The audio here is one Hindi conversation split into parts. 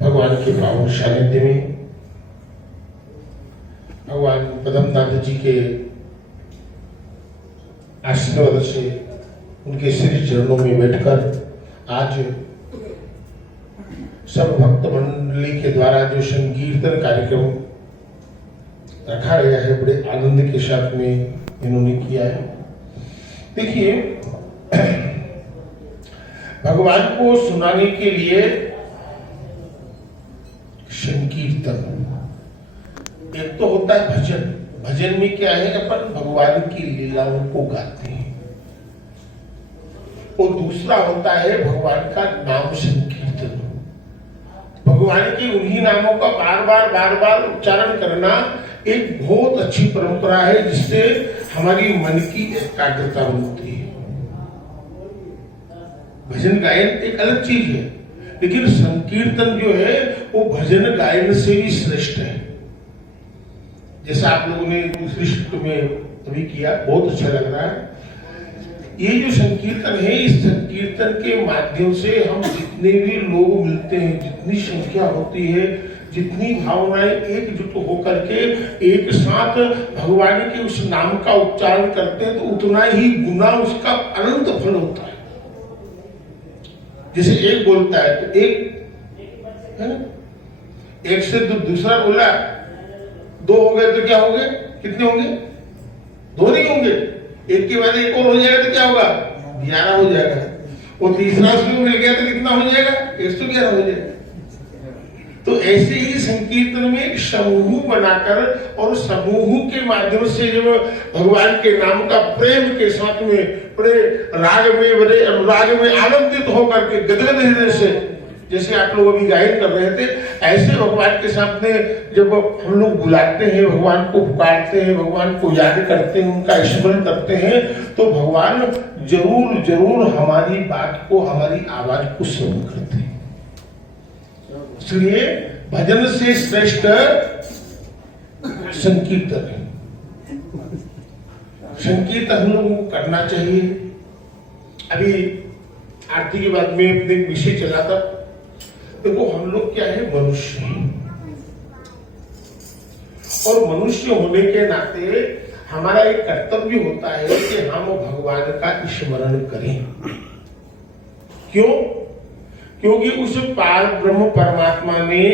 भगवान के भावुक सानिध्य में भगवान पद्मनाथ जी के आशीर्वाद से उनके श्री चरणों में बैठकर आज सब भक्त मंडली के द्वारा जो संकीर्तन कार्यक्रम रखा गया है, बड़े आनंद के साथ में इन्होंने किया है। देखिए, भगवान को सुनाने के लिए संकीर्तन, एक तो होता है भजन। भजन में क्या है, अपन भगवान की लीलाओं को गाते हैं, और दूसरा होता है भगवान का नाम संकीर्तन। भगवान के उन्हीं नामों का बार बार उच्चारण करना एक बहुत अच्छी परंपरा है, जिससे हमारी मन की एकाग्रता बनती है। भजन गायन एक अलग चीज है, लेकिन संकीर्तन जो है वो भजन गायन से भी श्रेष्ठ है। जैसा आप लोगों ने दूसरी शिफ्ट में अभी किया, बहुत अच्छा लग रहा है। ये जो संकीर्तन है, इस संकीर्तन के माध्यम से हम जितने भी लोग मिलते हैं, जितनी संख्या होती है, जितनी भावनाएं एकजुट होकर के एक साथ भगवान के उस नाम का उच्चारण करते हैं, तो उतना ही गुना उसका अनंत फल होता है। जैसे एक बोलता है तो एक है ना, एक से दूसरा बोला, दो हो गए तो क्या हो गए, कितने होंगे, दो नहीं होंगे, एक के बाद एक और हो जाएगा तो क्या होगा, 11 हो जाएगा, और तीसरा उसमें मिल गया तो कितना हो जाएगा, 111 हो जाएगा। तो ऐसे ही संकीर्तन में एक समूह बनाकर और समूह के माध्यम से जब भगवान के नाम का प्रेम के साथ में बड़े राग में, बड़े अनुराग में आनंदित होकर के गदगद हृदय से, जैसे आप लोग अभी गायन कर रहे थे, ऐसे भगवान के सामने जब हम लोग बुलाते हैं, भगवान को पुकारते हैं, भगवान को याद करते हैं, उनका स्मरण करते हैं, तो भगवान जरूर जरूर हमारी बात को, हमारी आवाज को श्रवण करते हैं। इसलिए भजन से श्रेष्ठ संकीर्तन है। संकीर्तन हम लोगों को करना चाहिए। अभी आरती के बाद में एक विषय चला था, देखो हम लोग क्या है, मनुष्य हैं, और मनुष्य होने के नाते हमारा एक कर्तव्य होता है कि हम भगवान का स्मरण करें। क्यों? क्योंकि उस पार ब्रह्म परमात्मा ने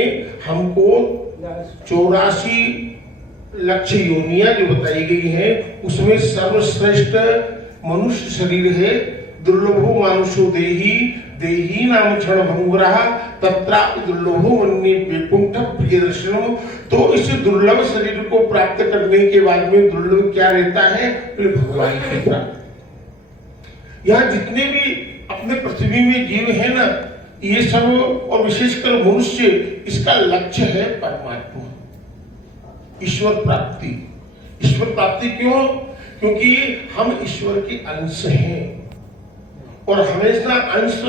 हमको 84 लक्ष्य योनियां जो बताई गई हैं, उसमें सर्वश्रेष्ठ मनुष्य शरीर है। दुर्लभो मानुषो देही, देही नाम क्षण भंगुरः, तत्रा दुर्लभो मन्ये वैकुंठ प्रिय दर्शनम। तो इस दुर्लभ शरीर को प्राप्त करने के बाद में दुर्लभ क्या रहता है, भगवान की प्राप्ति। यहाँ जितने भी अपने पृथ्वी में जीव है ना, ये सब, और विशेषकर मनुष्य, इसका लक्ष्य है परमात्मा, ईश्वर प्राप्ति। ईश्वर प्राप्ति क्यों? क्योंकि हम ईश्वर के अंश हैं, और हमेशा अंश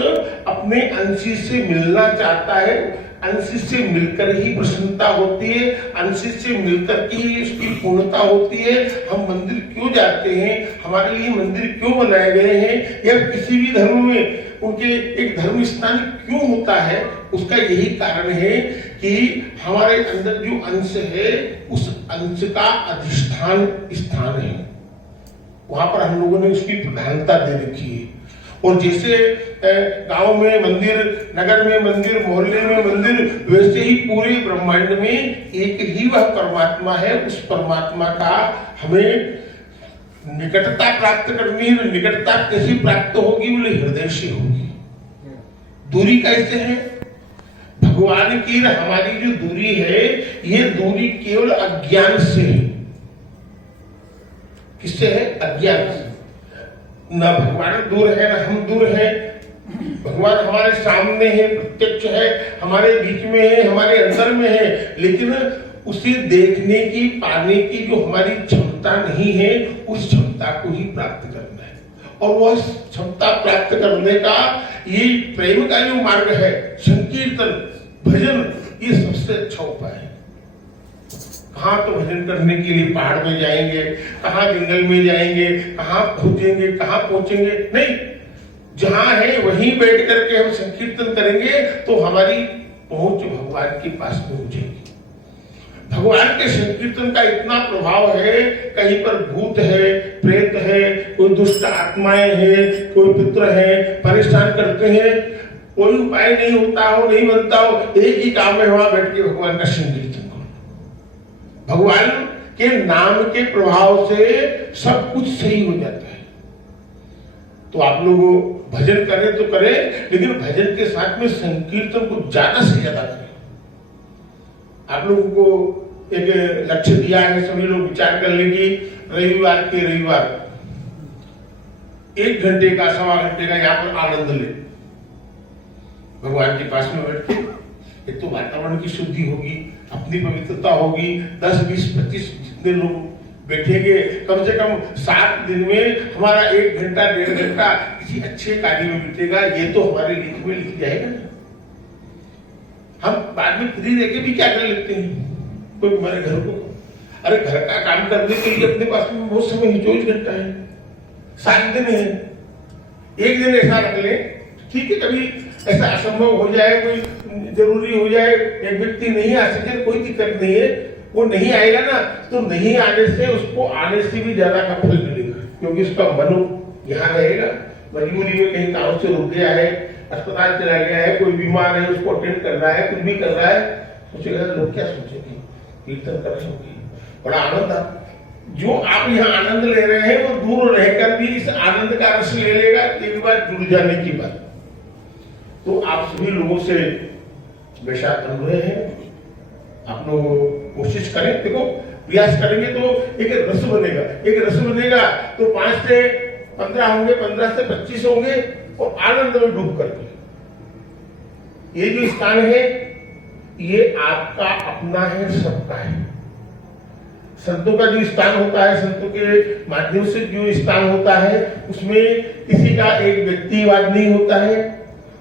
अपने अंशी से मिलना चाहता है। अंशी से मिलकर ही प्रसन्नता होती है, अंशी से मिलकर ही उसकी पूर्णता होती है। हम मंदिर क्यों जाते हैं, हमारे लिए मंदिर क्यों बनाए गए हैं, या किसी भी धर्म में उनके एक धर्म स्थान क्यों होता है, उसका यही कारण है कि हमारे अंदर जो अंश है, उस अंश का अधिष्ठान स्थान है, वहां पर हम लोगों ने उसकी प्रधानता दे रखी है। और जैसे गांव में मंदिर, नगर में मंदिर, मोहल्ले में मंदिर, वैसे ही पूरे ब्रह्मांड में एक ही वह परमात्मा है। उस परमात्मा का हमें निकटता प्राप्त करनी है। निकटता कैसी प्राप्त होगी, बोले हृदय से होगी। दूरी कैसे है? भगवान की हमारी जो दूरी है, ये दूरी केवल अज्ञान से है। किससे है? अज्ञान से। न भगवान दूर है, न हम दूर हैं। भगवान हमारे सामने है, प्रत्यक्ष है, हमारे बीच में है, हमारे अंदर में है, लेकिन उसे देखने की, पाने की जो हमारी क्षमता नहीं है, उस क्षमता को ही प्राप्त करना है। और वह क्षमता प्राप्त करने का ये प्रेम का जो मार्ग है, संकीर्तन, भजन, ये सबसे अच्छा उपाय है। कहाँ तो भजन करने के लिए पहाड़ में जाएंगे, कहाँ जंगल में जाएंगे, कहाँ पहुंचेंगे, कहाँ पहुंचेंगे, नहीं, जहां है वहीं बैठ करके हम संकीर्तन करेंगे तो हमारी पहुंच भगवान के पास में हो जाएगी। भगवान के संकीर्तन का इतना प्रभाव है, कहीं पर भूत है, प्रेत है, कोई दुष्ट आत्माएं हैं, कोई पितर है, परेशान करते हैं, कोई उपाय नहीं होता हो, नहीं बनता हो, एक ही काम है, वहां बैठ के भगवान का संकीर्तन करो। भगवान के नाम के प्रभाव से सब कुछ सही हो जाता है। तो आप लोग भजन करें तो करें, लेकिन भजन के साथ में संकीर्तन को ज्यादा से ज्यादा करें। आप लोगों को एक लक्ष्य दिया है, सभी लोग विचार कर लेंगे, रविवार के रविवार 1 घंटे का, 1.25 घंटे का यहाँ पर आनंद ले, भगवान के पास में बैठ के। एक तो वातावरण की शुद्धि होगी, अपनी पवित्रता होगी, 10, 20, 25 जितने लोग बैठेंगे, कम से कम 7 दिन में हमारा 1 घंटा 1.5 घंटा किसी अच्छे कार्य में बीतेगा। ये तो हमारे लिख में लिख जाएगा ना। हम बाद में फ्री रह के भी क्या कर लेते हैं, कोई हमारे घर को, अरे घर का काम करने के लिए अपने पास में बहुत समय है, 24 घंटा है, 7 दिन है। एक दिन ऐसा रख ले, ठीक है, कभी ऐसा असंभव हो जाए, कोई जरूरी हो जाए, एक व्यक्ति नहीं आ सके, कोई दिक्कत नहीं है, वो नहीं आएगा ना, तो नहीं आने से उसको आने से भी ज्यादा का फल मिलेगा, क्योंकि उसका मन यहाँ रहेगा। मजबूरी में कहीं काम से रुक गया है, अस्पताल चला गया है, कोई बीमार है, उसको अटेंड कर रहा है, कुछ भी कर रहा है, सोचेगा लोग क्या सोचेंगे, कीर्तन कर रहे, बड़ा आनंद आता। जो आप यहाँ आनंद ले रहे हैं, वो दूर रहकर भी इस आनंद का रस ले लेगा, एक बार जुड़ जाने की बात। तो आप सभी लोगों से बेशक अनुरोध है, आप लोग कोशिश करें, देखो प्रयास करेंगे तो एक रस बनेगा, एक रस बनेगा तो 5 से 15 होंगे, 15 से 25 होंगे, और आनंद में डूब करके। ये जो स्थान है, ये आपका अपना है, सबका है। संतों का जो स्थान होता है, संतों के माध्यम से जो स्थान होता है, उसमें किसी का एक व्यक्तिवाद नहीं होता है,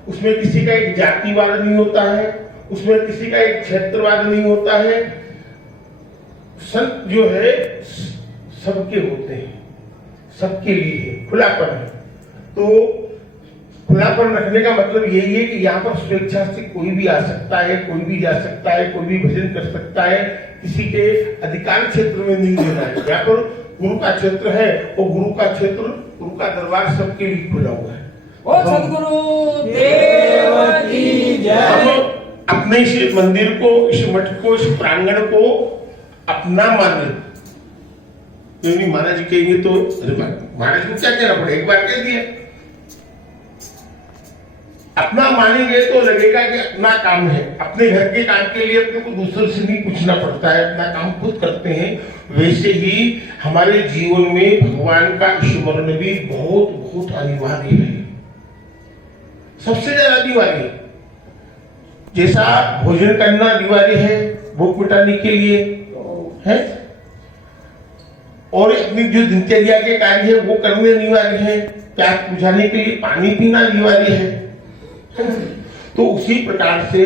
उसमें किसी का एक जातिवाद नहीं होता है, उसमें किसी का एक क्षेत्रवाद नहीं होता है। संत जो है सबके होते हैं, सबके लिए खुलापन है। तो खुलापन रखने का मतलब यही है कि यहाँ पर स्वेच्छा से कोई भी आ सकता है, कोई भी जा सकता है, कोई भी भजन कर सकता है, किसी के अधिकार क्षेत्र में नहीं देना है। यहाँ पर गुरु का क्षेत्र है, और गुरु का क्षेत्र, गुरु का दरबार सबके लिए खुला हुआ है। ओ सद्गुरु देव की जय। हम अपने इस मंदिर को, इस मठ को, इस प्रांगण को अपना माने, क्योंकि महाराज जी कहेंगे तो महाराज को क्या कहना पड़ेगा, एक बार कह दिया, अपना मानेंगे तो लगेगा कि अपना काम है। अपने घर के काम के लिए अपने को दूसरे से नहीं पूछना पड़ता है, अपना काम खुद करते हैं। वैसे ही हमारे जीवन में भगवान का स्मरण भी बहुत बहुत अनिवार्य है, सबसे ज्यादा अनिवार्य है। जैसा भोजन करना अनिवार्य है भूख मिटाने के लिए है, और अपनी जो दिनचर्या के कार्य है वो करने अनिवार्य है, प्यास बुझाने के लिए पानी पीना अनिवार्य है। तो उसी प्रकार से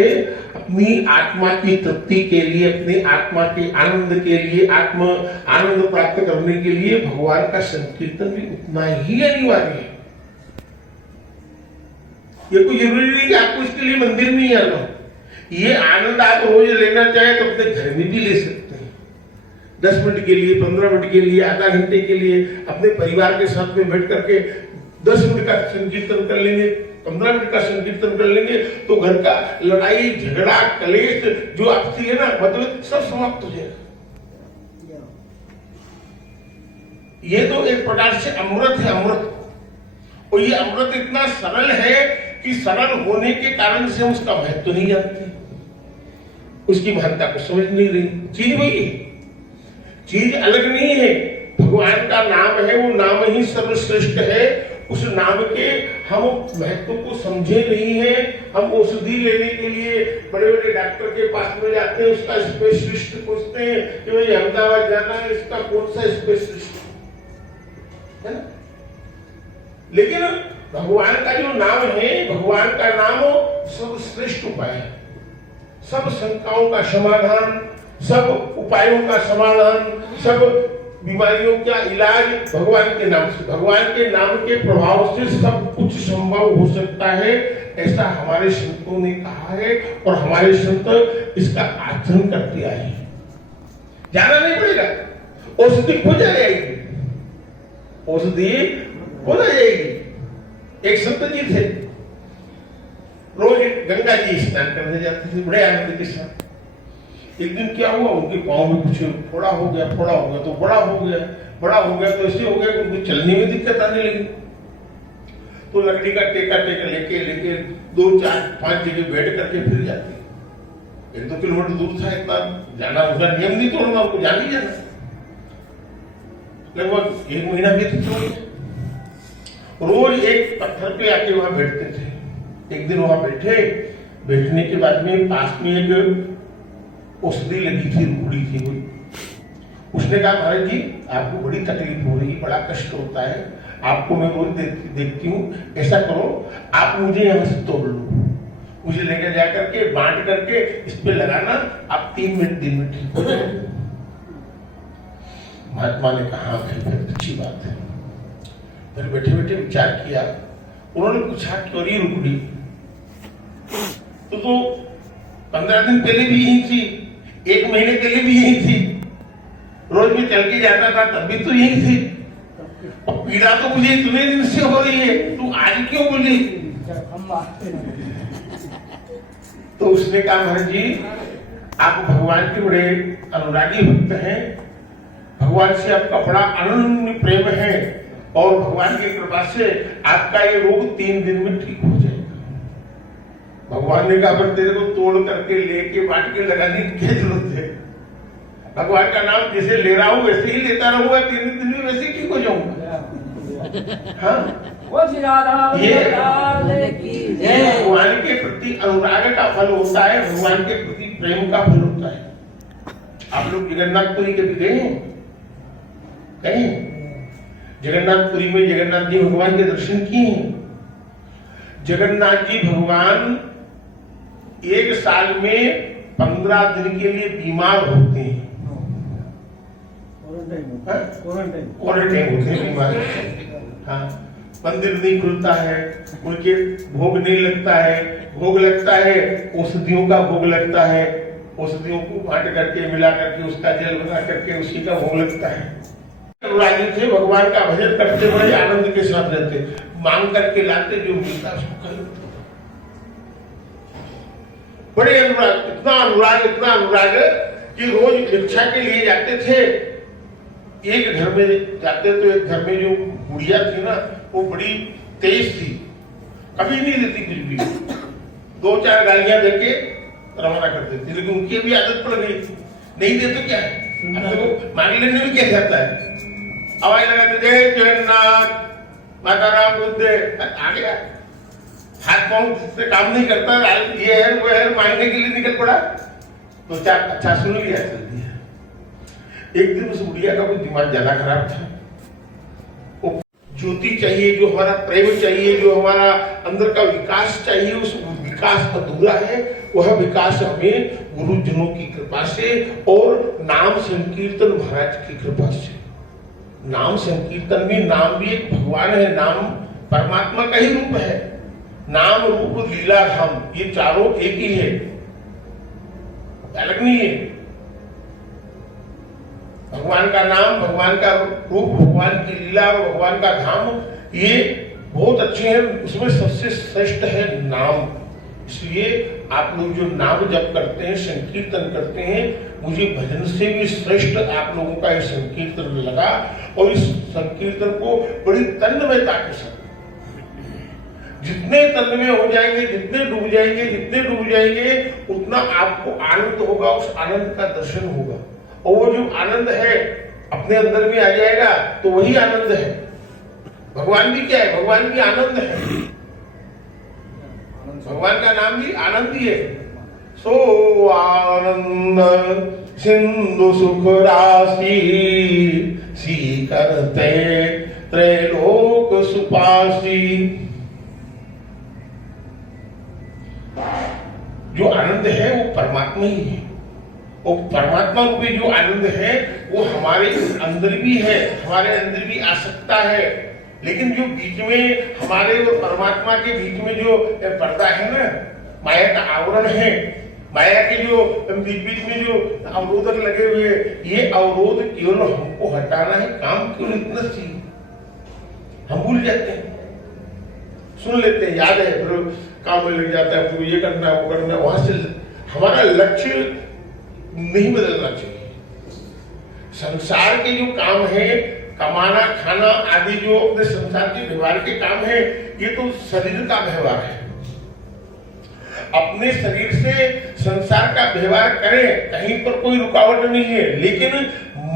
अपनी आत्मा की तृप्ति के लिए, अपनी आत्मा के आनंद के लिए, आत्म आनंद प्राप्त करने के लिए भगवान का संकीर्तन भी उतना ही अनिवार्य है। ये कोई जरूरी नहीं कि आपको इसके लिए मंदिर में ही आना। ये आनंद आप रोज लेना चाहे तो अपने घर में भी ले सकते हैं, 10 मिनट के लिए, 15 मिनट के लिए, आधा घंटे के लिए अपने परिवार के साथ में बैठ करके 10 मिनट का संकीर्तन कर लेंगे, 15 मिनट का संकीर्तन कर लेंगे, तो घर का लड़ाई झगड़ा कलेश जो आपसी है ना, मतलब सब समाप्त हो जाएगा। ये तो एक प्रकार से अमृत है, अमृत। और ये अमृत इतना सरल है कि सरल होने के कारण से हम उसका महत्व नहीं जानते, उसकी महत्ता को समझ नहीं रही। चीज वही है, चीज अलग नहीं है। भगवान का नाम है, वो नाम ही सर्वश्रेष्ठ है। उस नाम के हम महत्व को समझे नहीं है। हम औषधि लेने के लिए बड़े बड़े डॉक्टर के पास में जाते हैं, उसका स्पेशलिस्ट पूछते हैं कि भाई अहमदाबाद जाना है, इसका कौन सा स्पेशलिस्ट है ना। लेकिन भगवान का जो नाम है, भगवान का नाम सर्वश्रेष्ठ उपाय है। सब शंकाओं का समाधान, सब उपायों का समाधान, सब बीमारियों का इलाज भगवान के नाम से, भगवान के नाम के प्रभाव से सब कुछ संभव हो सकता है, ऐसा हमारे संतों ने कहा है। और हमारे संत इसका आचरण करते आए हैं। जाना नहीं पड़ेगा, औषधि हो जाएगी, औषधि हो जाएगी। एक संत जी थे, रोज गंगा जी स्नान करने जाते थे बड़े आनंद के साथ। एक दिन क्या हुआ, उनके पाँव में कुछ फोड़ा हो गया तो बड़ा हो गया तो ऐसे हो गया कि उनको चलने में दिक्कत आने लगी। तो लकड़ी का टेका लेके 2, 4, 5 जगह बैठ करके फिर जाते। 1-2 किलोमीटर दूर था, इतना जाना उसका नियम नहीं तोड़ना, उनको जान ही जाना। लगभग 1 महीना व्यतीत हो गया। रोज एक पत्थर पे आके वहां बैठते थे। एक दिन वहां बैठने के बाद में पास में एक औषधि लगी थी, रुकड़ी थी कोई। उसने कहा, महाराज जी आपको बड़ी तकलीफ हो रही, बड़ा कष्ट होता है, आपको मैं रोज देखती हूँ, ऐसा करो आप मुझे यहाँ से तोड़ लो, मुझे लेकर जा करके बांट करके इस पे लगाना, आप 3 मिनट दिन में ठीक हो जाएगा। महात्मा ने कहा फिर अच्छी बात है। फिर बैठे बैठे विचार किया। उन्होंने पूछा क्यों ये रुकड़ी तो 15 दिन पहले भी यही थी, 1 महीने पहले भी यही थी, रोज में चल के जाता था तब भी तो यही थी, और पीड़ा तो मुझे इतने दिन से हो रही है, तू आज क्यों बोली? तो उसने कहा, महाराज जी आप भगवान के बड़े अनुरागी भक्त हैं, भगवान से आपका बड़ा अनन्य प्रेम है, और भगवान की कृपा से आपका ये रोग 3 दिन में ठीक हो जाएगा। भगवान ने कहा, पर तेरे को तोड़ करके लेके बांट के लगाने की क्या जरूरत है? भगवान का नाम जैसे ले रहा हूं वैसे ही लेता रहूंगा, 3 दिन में वैसे ही ठीक हो जाऊंगा। हाँ, ये भगवान के प्रति अनुराग का फल होता है, भगवान के प्रति प्रेम का फल होता है। आप लोग जगन्नाथपुरी कभी गए हैं? कहीं जगन्नाथपुरी में जगन्नाथ जी भगवान के दर्शन किए हैं? जगन्नाथ जी भगवान 1 साल में 15 दिन के लिए बीमार होते हैं, क्वारंटाइन होते हैं, बीमार। हाँ, मंदिर नहीं खुलता है, उनके भोग नहीं लगता है, भोग लगता है औषधियों का भोग लगता है, औषधियों को बांट करके मिला करके उसका जल बना करके उसी का भोग लगता है। अनुरागी थे, भगवान का भजन करते बड़े आनंद के साथ रहते, मांग करके लाते, जो मिलता उसको कर बड़े अनुराग, इतना अनुराग कि रोज भिक्षा के लिए जाते थे। एक घर में जाते तो एक घर में जो बुढ़िया थी ना, वो बड़ी तेज थी, कभी नहीं देती कुछ भी, 2-4 गालियां देके रवाना कर देती, लेकिन उनकी भी आदत पड़ गई, नहीं दे तो क्या है, तो मांग लेने में क्या जाता है। आवाज लगाते, जय जगन्नाथ, माता राम बुद्ध, आ गया। हाथ पांव से काम नहीं करता, ये है वो है, मांगने के लिए निकल पड़ा, तो अच्छा सुन लिया, चल दिया। एक दिन उस बुढ़िया का कोई दिमाग ज्यादा खराब था, वो ज्योति चाहिए, जो हमारा प्रेम चाहिए, जो हमारा अंदर का विकास चाहिए, उस विकास अधूरा है। वह विकास हमें गुरुजनों की कृपा से और नाम संकीर्तन महाराज की कृपा से। नाम संकीर्तन में, नाम भी एक भगवान है, नाम परमात्मा का ही रूप है, नाम रूप लीला धाम, ये चारों एक ही है, अलग नहीं है। भगवान का नाम, भगवान का रूप, भगवान की लीला और भगवान का धाम, ये बहुत अच्छे हैं। उसमें सबसे श्रेष्ठ है नाम। इसलिए आप लोग जो नाम जप करते हैं, संकीर्तन करते हैं, मुझे भजन से भी श्रेष्ठ आप लोगों का यह संकीर्तन लगा। और इस संकीर्तन को बड़ी तन्मयता के साथ, जितने तन्मय हो जाएंगे, जितने डूब जाएंगे, उतना आपको आनंद होगा, उस आनंद का दर्शन होगा। और वो जो आनंद है अपने अंदर में आ जाएगा, तो वही आनंद है। भगवान भी क्या है? भगवान भी आनंद है, भगवान का नाम भी आनंद ही है। सो आनंद सिंधु सुख राशि, सी करते त्रैलोक सुपासी। जो आनंद है वो परमात्मा ही है, और परमात्मा रूपी जो आनंद है वो हमारे अंदर भी है, हमारे अंदर भी आ सकता है। लेकिन जो बीच में हमारे और परमात्मा के बीच में जो पर्दा है ना, माया का आवरण है, माया के जो बीच में जो अवरोधक लगे हुए, ये अवरोध केवल हमको हटाना है। काम केवल इतना चाहिए, हम भूल जाते हैं, सुन लेते हैं, याद है, काम में लग जाता है, तो ये करना है वो करना है, वहां से हमारा लक्ष्य नहीं बदलना चाहिए। संसार के जो काम है, कमाना खाना आदि जो अपने संसार के व्यवहार के काम है, ये तो शरीर का व्यवहार है। अपने शरीर से संसार का व्यवहार करें, कहीं पर कोई रुकावट नहीं है, लेकिन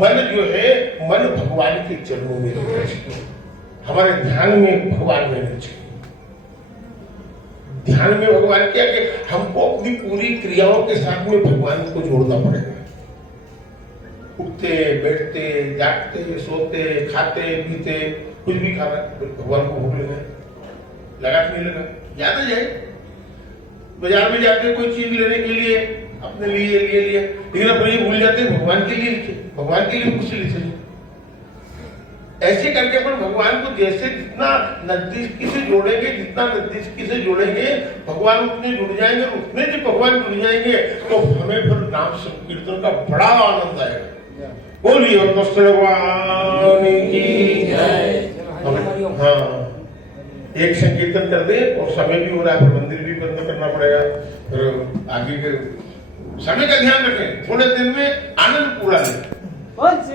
मन जो है, मन भगवान के चरणों में रहना चाहिए, हमारे ध्यान में भगवान रहना चाहिए। ध्यान में भगवान क्या कि हमको अपनी पूरी क्रियाओं के साथ में भगवान को जोड़ना पड़ेगा। उठते बैठते जागते सोते खाते पीते कुछ भी खाना, भगवान को भूख लगा कि नहीं लगा, याद आ जाए। बाजार में जाते कोई चीज लेने के लिए अपने लिए लिया, लेकिन अपने ये भूल जाते भगवान के लिए लिखे, भगवान के लिए कुछ लिखे। ऐसे करके अपन भगवान को जैसे जितना नजदीकी से जोड़ेंगे, जितना नजदीकी से जोड़ेंगे, भगवान उतने जुड़ जाएंगे, उतने जो भगवान जुड़ जाएंगे तो हमें फिर नाम संकीर्तन का बड़ा आनंद आएगा। बोलिए भगवान की जय। हाँ, एक संकीर्तन कर दे और समय भी हो रहा है, फिर मंदिर भी बंद करना पड़ेगा, फिर आगे के समय का ध्यान रखें, थोड़े दिन में आनंद पूरा ले। Thank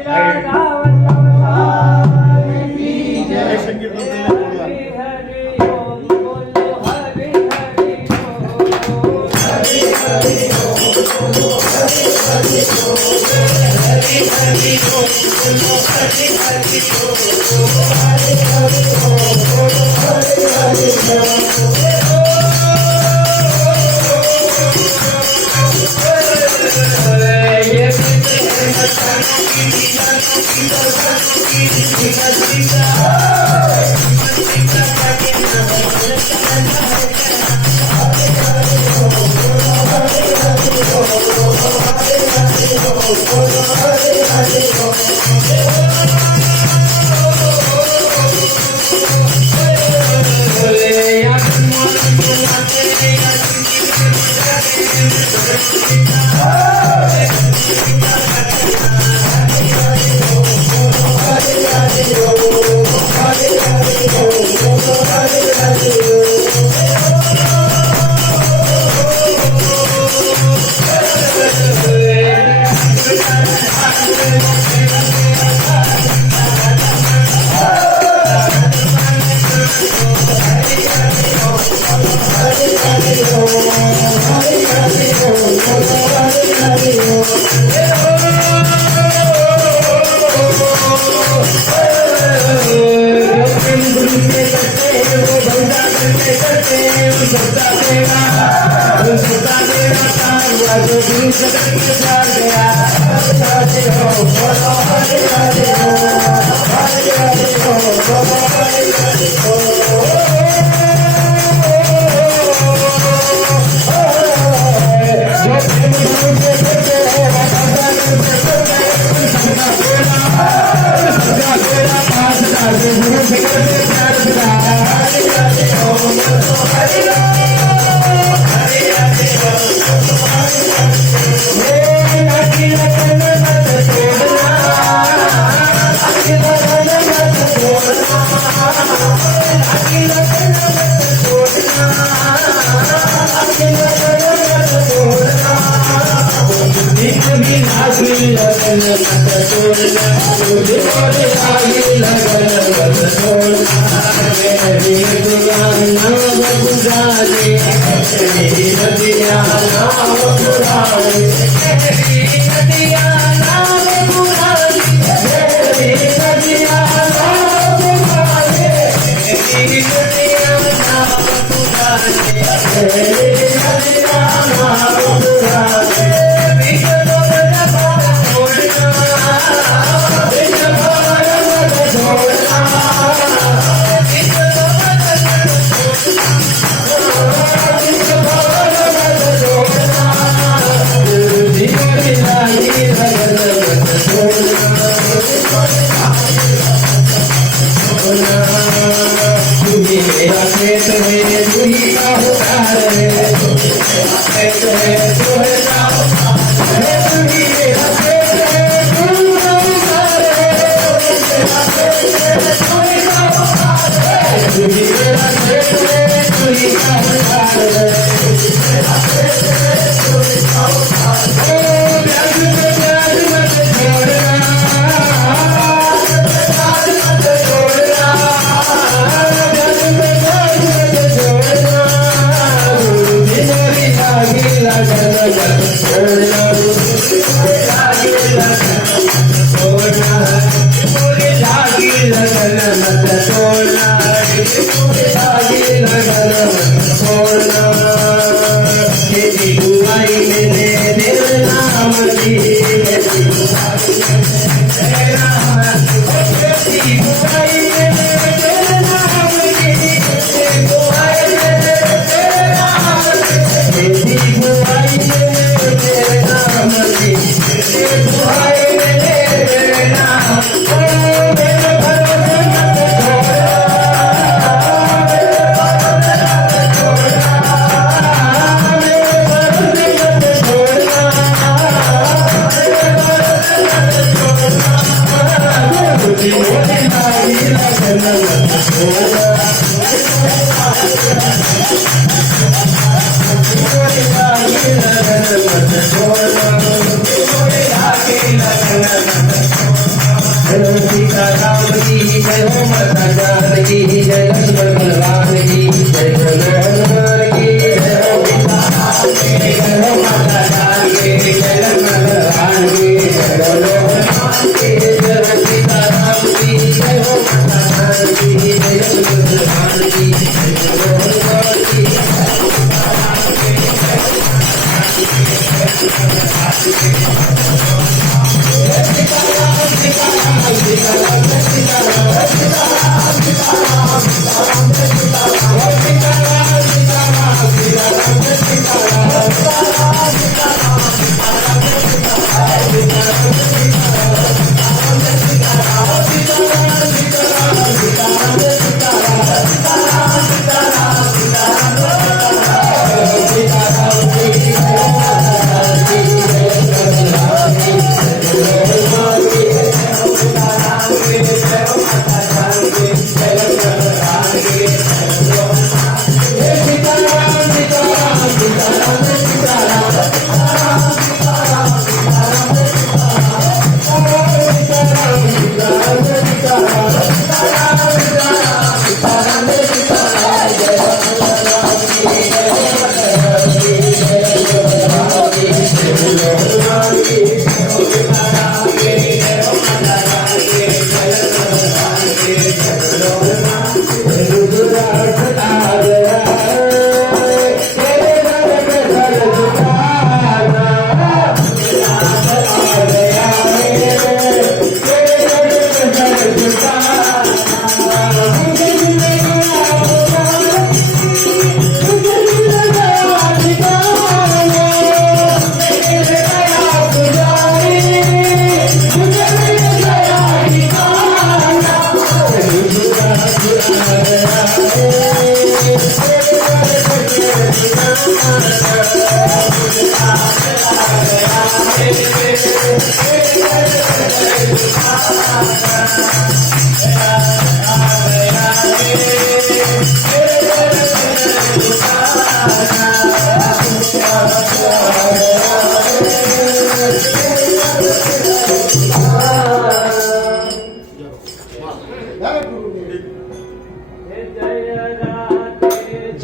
you. सीताराम की जय हो, माता जानकी की जय, लक्ष्मण बलवान की जय, हनुमान की जय हो, सीताराम की जय हो, माता जानकी की जय, लक्ष्मण बलवान की जय, हनुमान की जय हो, सीताराम की जय हो, माता जानकी की जय, लक्ष्मण बलवान की जय, हनुमान की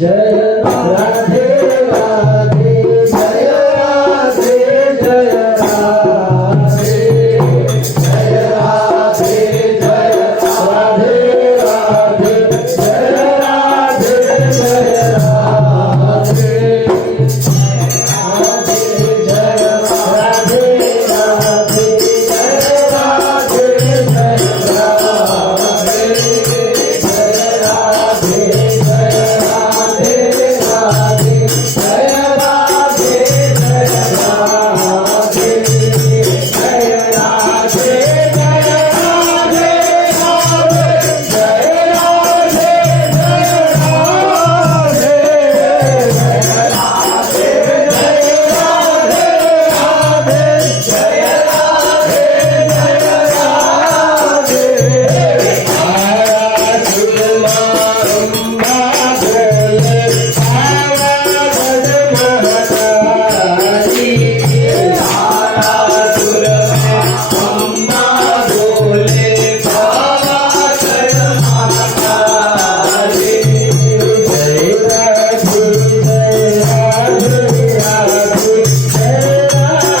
जय राधे राधे, जय राधे जय राधे, जय राधे जय राधे राधे, जय राधे जय राधे, राधे जय राधे राधे, जय राधे जय राधे, जय राधे जय राधे राधे, जय राधे जय राधे, जय राधे जय राधे राधे, जय राधे जय राधे, जय राधे जय राधे राधे, जय राधे जय राधे। आया सुरमारुम्भा भोले, आया गजमहतारी, आया सुरमारुम्भा भोले, आया गजमहतारी। जय राधे जय राधे राधे, जय राधे जय राधे,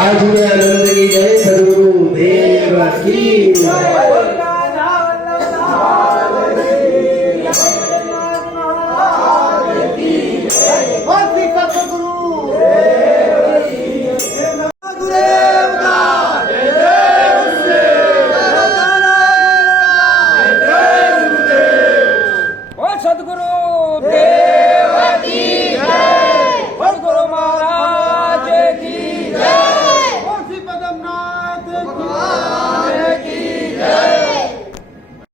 आज में आनंद की जय, सद्गुरु देव की जय। बोल श्री सतगुरु सदगुरु देव